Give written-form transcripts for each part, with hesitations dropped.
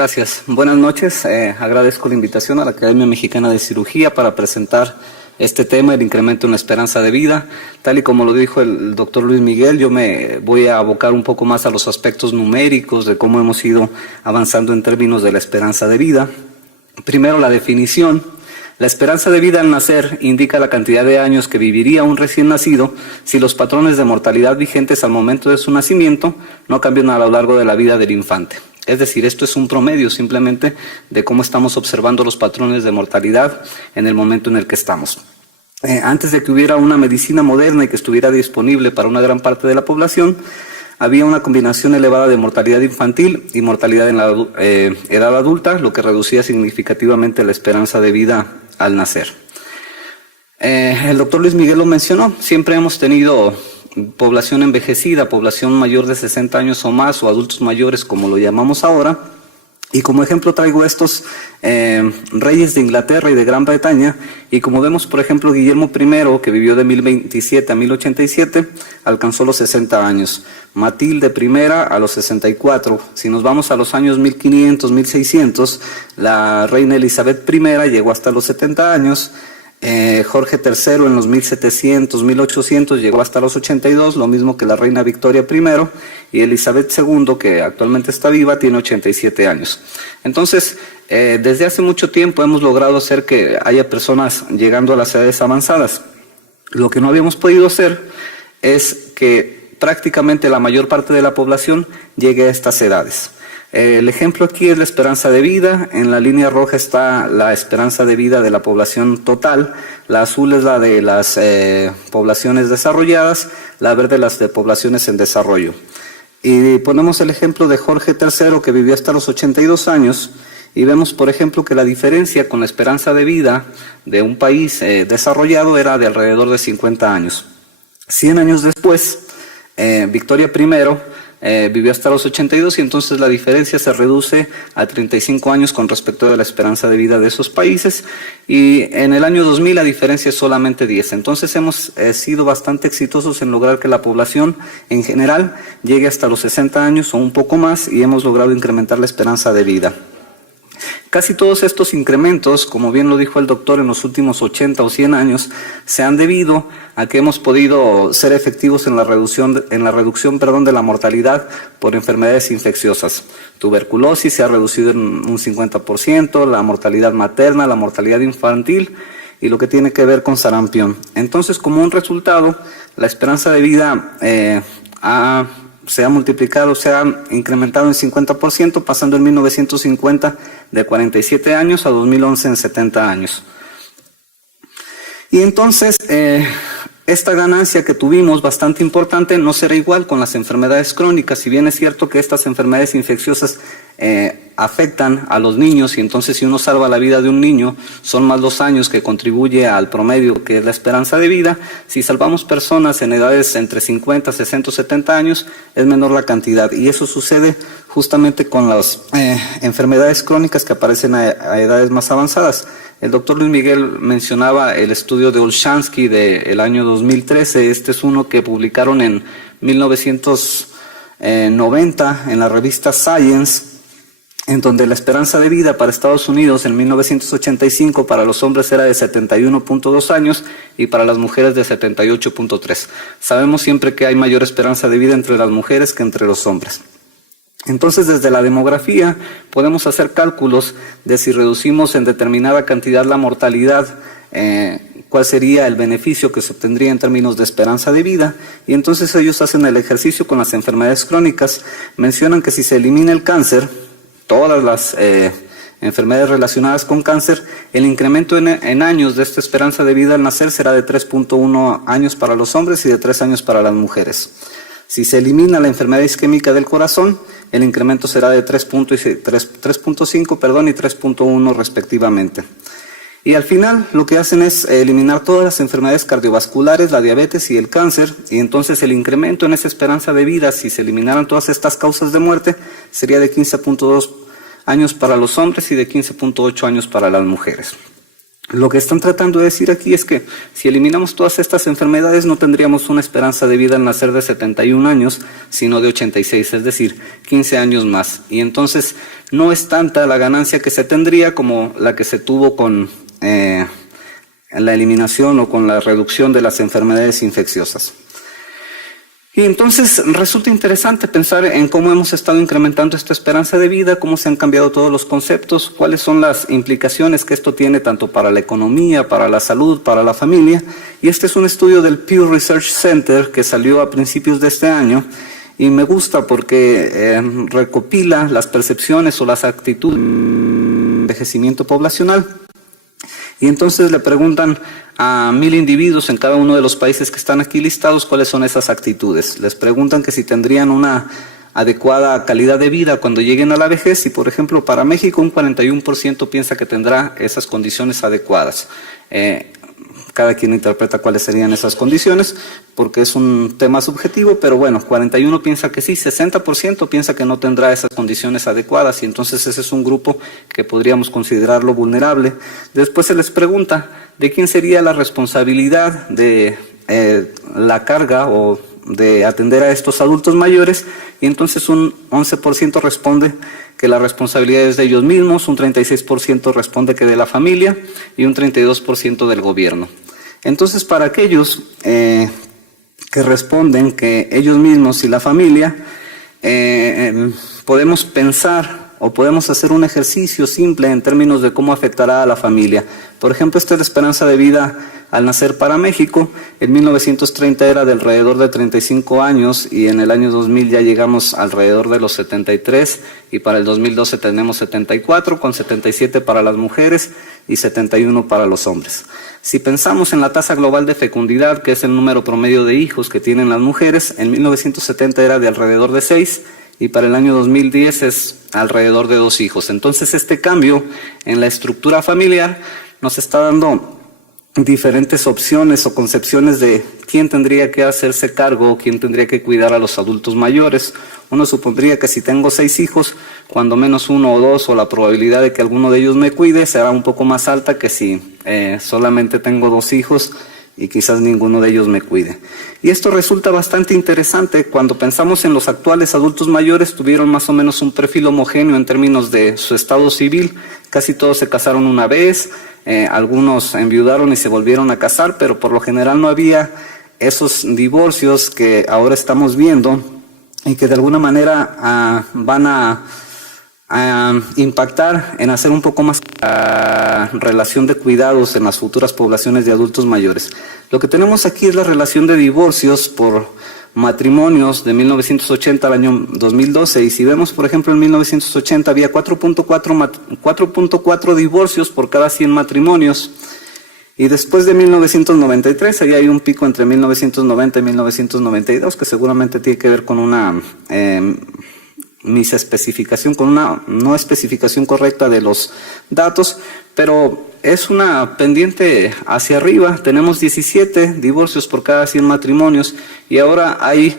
Gracias. Buenas noches. Agradezco la invitación a la Academia Mexicana de Cirugía para presentar este tema, el incremento en la esperanza de vida. Tal y como lo dijo el doctor Luis Miguel, yo me voy a abocar un poco más a los aspectos numéricos de cómo hemos ido avanzando en términos de la esperanza de vida. Primero, la definición. La esperanza de vida al nacer indica la cantidad de años que viviría un recién nacido si los patrones de mortalidad vigentes al momento de su nacimiento no cambian a lo largo de la vida del infante. Es decir, esto es un promedio simplemente de cómo estamos observando los patrones de mortalidad en el momento en el que estamos. Antes de que hubiera una medicina moderna y que estuviera disponible para una gran parte de la población, había una combinación elevada de mortalidad infantil y mortalidad en la edad adulta, lo que reducía significativamente la esperanza de vida al nacer. El doctor Luis Miguel lo mencionó, siempre hemos tenido población envejecida, población mayor de 60 años o más, o adultos mayores como lo llamamos ahora, y como ejemplo traigo estos reyes de Inglaterra y de Gran Bretaña, y como vemos, por ejemplo, Guillermo I, que vivió de 1027 a 1087, alcanzó los 60 años, Matilde I a los 64, si nos vamos a los años 1500, 1600, la reina Elizabeth I llegó hasta los 70 años, Jorge III en los 1700, 1800 llegó hasta los 82, lo mismo que la reina Victoria I, y Elizabeth II, que actualmente está viva, tiene 87 años. Entonces, desde hace mucho tiempo hemos logrado hacer que haya personas llegando a las edades avanzadas. Lo que no habíamos podido hacer es que prácticamente la mayor parte de la población llegue a estas edades. El ejemplo aquí es la esperanza de vida. En la línea roja está la esperanza de vida de la población total, la azul es la de las poblaciones desarrolladas, la verde las de poblaciones en desarrollo. Y ponemos el ejemplo de Jorge III, que vivió hasta los 82 años, y vemos, por ejemplo, que la diferencia con la esperanza de vida de un país desarrollado era de alrededor de 50 años. 100 años después, Victoria I vivió hasta los 82 y entonces la diferencia se reduce a 35 años con respecto de la esperanza de vida de esos países, y en el año 2000 la diferencia es solamente 10. Entonces hemos sido bastante exitosos en lograr que la población en general llegue hasta los 60 años o un poco más, y hemos logrado incrementar la esperanza de vida. Casi todos estos incrementos, como bien lo dijo el doctor, en los últimos 80 o 100 años, se han debido a que hemos podido ser efectivos en la reducción de la mortalidad por enfermedades infecciosas. Tuberculosis se ha reducido en un 50%, la mortalidad materna, la mortalidad infantil y lo que tiene que ver con sarampión. Entonces, como un resultado, la esperanza de vida se ha multiplicado, se ha incrementado en 50%, pasando en 1950 de 47 años a 2011 en 70 años. Y entonces, esta ganancia que tuvimos, bastante importante, no será igual con las enfermedades crónicas. Si bien es cierto que estas enfermedades infecciosas afectan a los niños, y entonces si uno salva la vida de un niño, son más los años que contribuye al promedio que es la esperanza de vida. Si salvamos personas en edades entre 50, 60 o 70 años, es menor la cantidad, y eso sucede justamente con las enfermedades crónicas que aparecen a edades más avanzadas. El doctor Luis Miguel mencionaba el estudio de Olshansky del año 2013, este es uno que publicaron en 1990 en la revista Science, en donde la esperanza de vida para Estados Unidos en 1985 para los hombres era de 71.2 años y para las mujeres de 78.3. Sabemos siempre que hay mayor esperanza de vida entre las mujeres que entre los hombres. Entonces, desde la demografía podemos hacer cálculos de si reducimos en determinada cantidad la mortalidad, cuál sería el beneficio que se obtendría en términos de esperanza de vida, y entonces ellos hacen el ejercicio con las enfermedades crónicas. Mencionan que si se elimina el cáncer, todas las enfermedades relacionadas con cáncer, el incremento en años de esta esperanza de vida al nacer será de 3.1 años para los hombres y de 3 años para las mujeres. Si se elimina la enfermedad isquémica del corazón, el incremento será de 3.5 y 3.1 respectivamente. Y al final lo que hacen es eliminar todas las enfermedades cardiovasculares, la diabetes y el cáncer, y entonces el incremento en esa esperanza de vida, si se eliminaran todas estas causas de muerte, sería de 15.2 años para los hombres y de 15.8 años para las mujeres. Lo que están tratando de decir aquí es que si eliminamos todas estas enfermedades no tendríamos una esperanza de vida al nacer de 71 años, sino de 86, es decir, 15 años más. Y entonces no es tanta la ganancia que se tendría como la que se tuvo con la eliminación o con la reducción de las enfermedades infecciosas. Y entonces resulta interesante pensar en cómo hemos estado incrementando esta esperanza de vida, cómo se han cambiado todos los conceptos, cuáles son las implicaciones que esto tiene tanto para la economía, para la salud, para la familia. Y este es un estudio del Pew Research Center que salió a principios de este año y me gusta porque recopila las percepciones o las actitudes del envejecimiento poblacional. Y entonces le preguntan a 1000 individuos en cada uno de los países que están aquí listados cuáles son esas actitudes. Les preguntan que si tendrían una adecuada calidad de vida cuando lleguen a la vejez y, por ejemplo, para México un 41% piensa que tendrá esas condiciones adecuadas. Cada quien interpreta cuáles serían esas condiciones porque es un tema subjetivo, pero bueno, 41% piensa que sí, 60% piensa que no tendrá esas condiciones adecuadas y entonces ese es un grupo que podríamos considerarlo vulnerable. Después se les pregunta de quién sería la responsabilidad de la carga o de atender a estos adultos mayores y entonces un 11% responde que la responsabilidad es de ellos mismos, un 36% responde que de la familia y un 32% del gobierno. Entonces, para aquellos que responden que ellos mismos y la familia, podemos pensar o podemos hacer un ejercicio simple en términos de cómo afectará a la familia. Por ejemplo, esta es la esperanza de vida al nacer para México. En 1930 era de alrededor de 35 años y en el año 2000 ya llegamos alrededor de los 73 y para el 2012 tenemos 74, con 77 para las mujeres y 71 para los hombres. Si pensamos en la tasa global de fecundidad, que es el número promedio de hijos que tienen las mujeres, en 1970 era de alrededor de 6 y para el año 2010 es alrededor de 2 hijos. Entonces este cambio en la estructura familiar nos está dando diferentes opciones o concepciones de quién tendría que hacerse cargo o quién tendría que cuidar a los adultos mayores. Uno supondría que si tengo 6 hijos, cuando menos 1 o 2 o la probabilidad de que alguno de ellos me cuide será un poco más alta que si solamente tengo 2 hijos y quizás ninguno de ellos me cuide. Y esto resulta bastante interesante cuando pensamos en los actuales adultos mayores, tuvieron más o menos un perfil homogéneo en términos de su estado civil, casi todos se casaron una vez, algunos enviudaron y se volvieron a casar, pero por lo general no había esos divorcios que ahora estamos viendo y que de alguna manera van a impactar en hacer un poco más la relación de cuidados en las futuras poblaciones de adultos mayores. Lo que tenemos aquí es la relación de divorcios por matrimonios de 1980 al año 2012 y si vemos, por ejemplo, en 1980 había 4.4 divorcios por cada 100 matrimonios y después de 1993 ahí hay un pico entre 1990 y 1992 que seguramente tiene que ver con una misespecificación, con una no especificación correcta de los datos, pero es una pendiente hacia arriba. Tenemos 17 divorcios por cada 100 matrimonios y ahora hay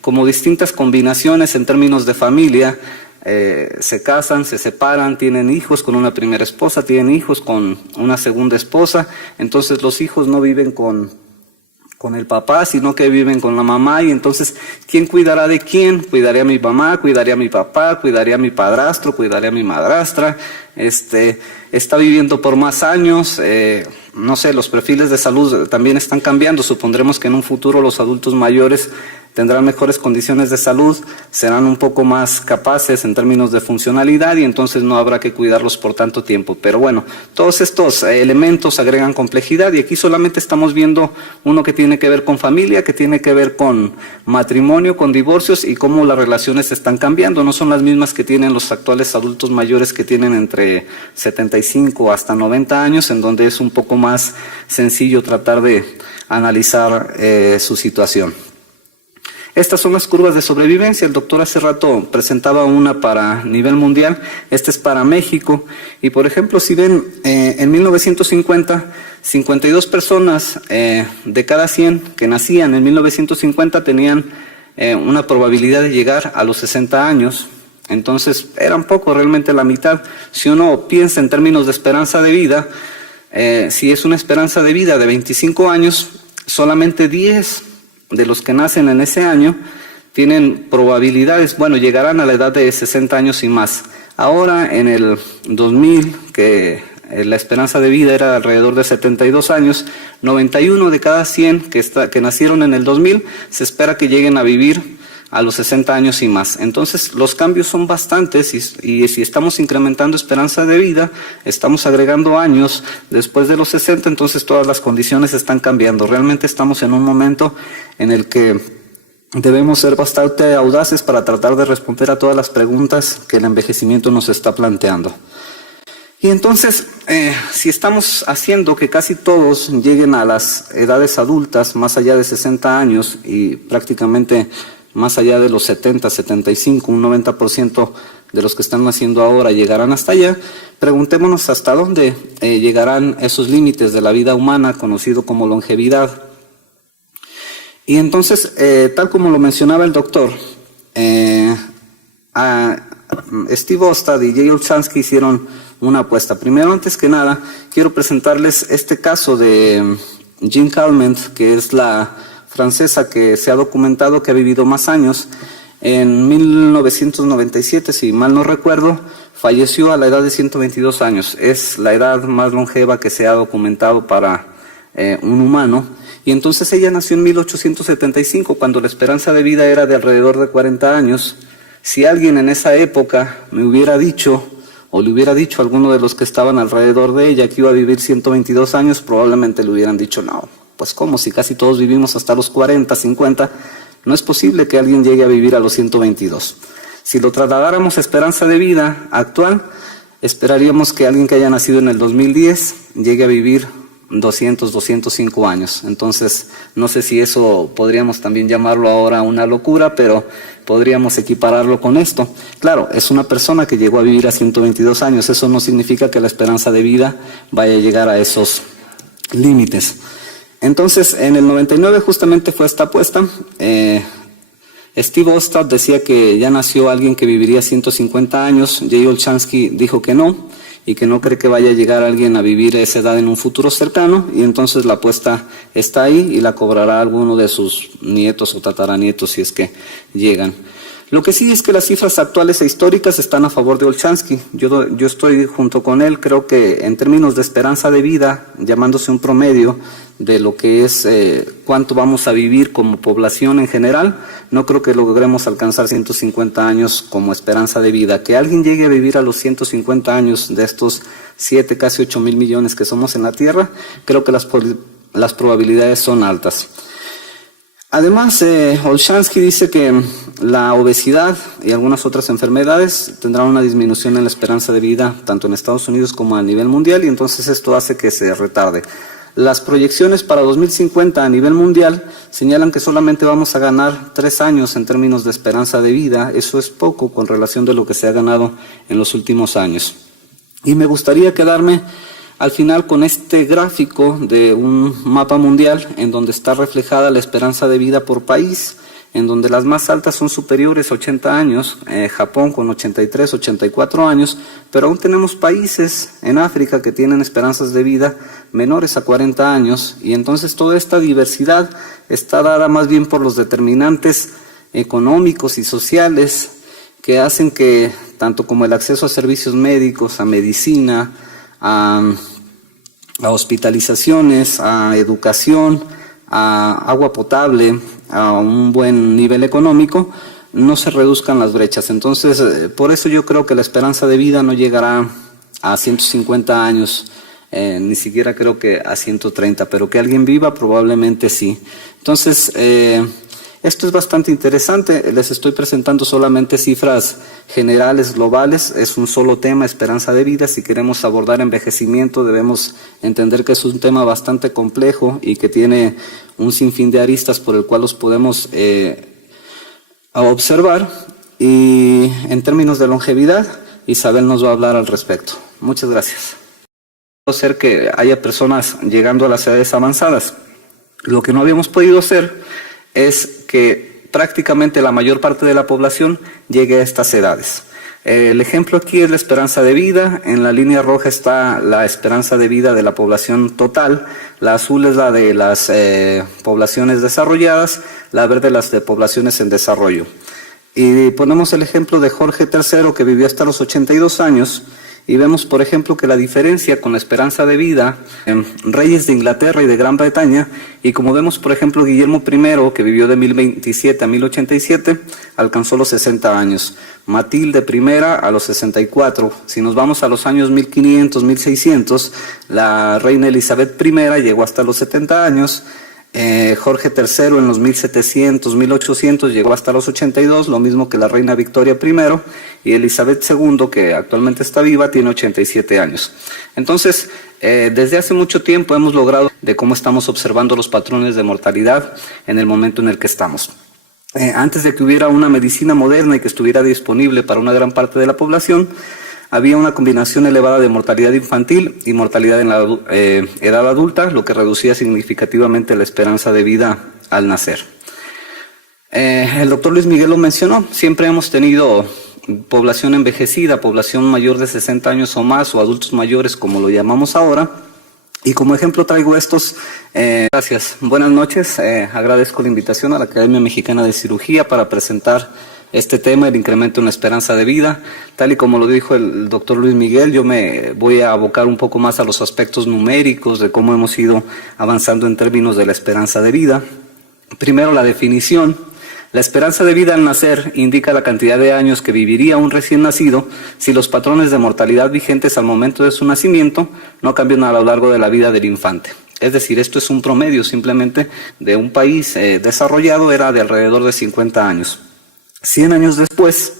como distintas combinaciones en términos de familia. Se casan, se separan, tienen hijos con una primera esposa, tienen hijos con una segunda esposa, entonces los hijos no viven con el papá, sino que viven con la mamá y entonces, ¿quién cuidará de quién? Cuidaré a mi mamá, cuidaré a mi papá, cuidaré a mi padrastro, cuidaré a mi madrastra, está viviendo por más años, no sé, los perfiles de salud también están cambiando, supondremos que en un futuro los adultos mayores tendrán mejores condiciones de salud, serán un poco más capaces en términos de funcionalidad y entonces no habrá que cuidarlos por tanto tiempo. Pero bueno, todos estos elementos agregan complejidad y aquí solamente estamos viendo uno que tiene que ver con familia, que tiene que ver con matrimonio, con divorcios y cómo las relaciones están cambiando. No son las mismas que tienen los actuales adultos mayores que tienen entre 75 hasta 90 años, en donde es un poco más sencillo tratar de analizar su situación. Estas son las curvas de sobrevivencia. El doctor hace rato presentaba una para nivel mundial, esta es para México. Y por ejemplo, si ven, en 1950, 52 personas de cada 100 que nacían en 1950 tenían una probabilidad de llegar a los 60 años. Entonces, eran poco, realmente la mitad. Si uno piensa en términos de esperanza de vida, Si es una esperanza de vida de 25 años, solamente 10 de los que nacen en ese año tienen probabilidades, bueno, llegarán a la edad de 60 años y más. Ahora, en el 2000, que la esperanza de vida era alrededor de 72 años, 91 de cada 100 que nacieron en el 2000 se espera que lleguen a vivir a los 60 años y más. Entonces, los cambios son bastantes y si estamos incrementando esperanza de vida, estamos agregando años después de los 60, entonces todas las condiciones están cambiando. Realmente estamos en un momento en el que debemos ser bastante audaces para tratar de responder a todas las preguntas que el envejecimiento nos está planteando. Y entonces, si estamos haciendo que casi todos lleguen a las edades adultas, más allá de 60 años y prácticamente más allá de los 70, 75, un 90% de los que están naciendo ahora llegarán hasta allá, preguntémonos hasta dónde llegarán esos límites de la vida humana, conocido como longevidad. Y entonces, tal como lo mencionaba el doctor, Steve Ostad y Jay Olshansky hicieron una apuesta. Primero, antes que nada, quiero presentarles este caso de Jean Calment, que es la francesa que se ha documentado que ha vivido más años. En 1997, si mal no recuerdo, falleció a la edad de 122 años. Es la edad más longeva que se ha documentado para un humano. Y entonces ella nació en 1875, cuando la esperanza de vida era de alrededor de 40 años. Si alguien en esa época me hubiera dicho, o le hubiera dicho a alguno de los que estaban alrededor de ella que iba a vivir 122 años, probablemente le hubieran dicho, no, pues ¿cómo? Si casi todos vivimos hasta los 40, 50, no es posible que alguien llegue a vivir a los 122. Si lo trasladáramos a esperanza de vida actual, esperaríamos que alguien que haya nacido en el 2010 llegue a vivir 200, 205 años. Entonces, no sé si eso podríamos también llamarlo ahora una locura, pero podríamos equipararlo con esto. Claro, es una persona que llegó a vivir a 122 años. Eso no significa que la esperanza de vida vaya a llegar a esos límites. Entonces, en el 99 justamente fue esta apuesta. Steve Ostad decía que ya nació alguien que viviría 150 años. Jay Olshansky dijo que no, y que no cree que vaya a llegar alguien a vivir esa edad en un futuro cercano, y entonces la apuesta está ahí y la cobrará alguno de sus nietos o tataranietos si es que llegan. Lo que sí es que las cifras actuales e históricas están a favor de Olshansky. Yo estoy junto con él. Creo que en términos de esperanza de vida, llamándose un promedio de lo que es cuánto vamos a vivir como población en general, no creo que logremos alcanzar 150 años como esperanza de vida. Que alguien llegue a vivir a los 150 años de estos 7, casi 8,000 millones que somos en la Tierra, creo que las probabilidades son altas. Además, Olshansky dice que la obesidad y algunas otras enfermedades tendrán una disminución en la esperanza de vida tanto en Estados Unidos como a nivel mundial, y entonces esto hace que se retarde. Las proyecciones para 2050 a nivel mundial señalan que solamente vamos a ganar 3 años en términos de esperanza de vida. Eso es poco con relación de lo que se ha ganado en los últimos años. Y me gustaría quedarme al final con este gráfico de un mapa mundial en donde está reflejada la esperanza de vida por país, en donde las más altas son superiores a 80 años, Japón con 83, 84 años, pero aún tenemos países en África que tienen esperanzas de vida menores a 40 años, y entonces toda esta diversidad está dada más bien por los determinantes económicos y sociales que hacen que, tanto como el acceso a servicios médicos, a medicina, a hospitalizaciones, a educación, a agua potable, a un buen nivel económico, no se reduzcan las brechas. Entonces, por eso yo creo que la esperanza de vida no llegará a 150 años, ni siquiera creo que a 130, pero que alguien viva probablemente sí. Entonces, esto es bastante interesante. Les estoy presentando solamente cifras generales, globales. Es un solo tema, esperanza de vida. Si queremos abordar envejecimiento, debemos entender que es un tema bastante complejo y que tiene un sinfín de aristas por el cual los podemos observar. Y en términos de longevidad, Isabel nos va a hablar al respecto. Muchas gracias. Puede ser que haya personas llegando a las edades avanzadas. Lo que no habíamos podido hacer es que prácticamente la mayor parte de la población llegue a estas edades. El ejemplo aquí es la esperanza de vida. En la línea roja está la esperanza de vida de la población total, la azul es la de las poblaciones desarrolladas, la verde las de poblaciones en desarrollo. Y ponemos el ejemplo de Jorge III, que vivió hasta los 82 años, y vemos, por ejemplo, que la diferencia con la esperanza de vida en reyes de Inglaterra y de Gran Bretaña, y como vemos, por ejemplo, Guillermo I, que vivió de 1027 a 1087, alcanzó los 60 años. Matilde I a los 64. Si nos vamos a los años 1500, 1600, la reina Elizabeth I llegó hasta los 70 años. Jorge III en los 1700, 1800 llegó hasta los 82, lo mismo que la reina Victoria I, y Elizabeth II, que actualmente está viva, tiene 87 años. Entonces, desde hace mucho tiempo hemos logrado de cómo estamos observando los patrones de mortalidad en el momento en el que estamos. Antes de que hubiera una medicina moderna y que estuviera disponible para una gran parte de la población, había una combinación elevada de mortalidad infantil y mortalidad en la edad adulta, lo que reducía significativamente la esperanza de vida al nacer. El doctor Luis Miguel lo mencionó, siempre hemos tenido población envejecida, población mayor de 60 años o más, o adultos mayores como lo llamamos ahora. Y como ejemplo traigo estos. Gracias. Buenas noches. Agradezco la invitación a la Academia Mexicana de Cirugía para presentar este tema, el incremento en la esperanza de vida. Tal y como lo dijo el doctor Luis Miguel, yo me voy a abocar un poco más a los aspectos numéricos de cómo hemos ido avanzando en términos de la esperanza de vida. Primero, la definición. La esperanza de vida al nacer indica la cantidad de años que viviría un recién nacido si los patrones de mortalidad vigentes al momento de su nacimiento no cambian a lo largo de la vida del infante. Es decir, esto es un promedio simplemente de un país desarrollado, era de alrededor de 50 años. 100 años después,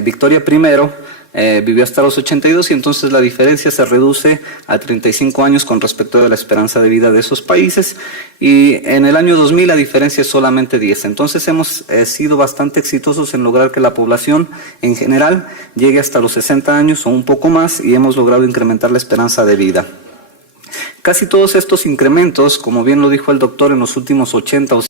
Victoria I vivió hasta los 82 y entonces la diferencia se reduce a 35 años con respecto de la esperanza de vida de esos países, y en el año 2000 la diferencia es solamente 10. Entonces hemos sido bastante exitosos en lograr que la población en general llegue hasta los 60 años o un poco más, y hemos logrado incrementar la esperanza de vida. Casi todos estos incrementos, como bien lo dijo el doctor, en los últimos 80 o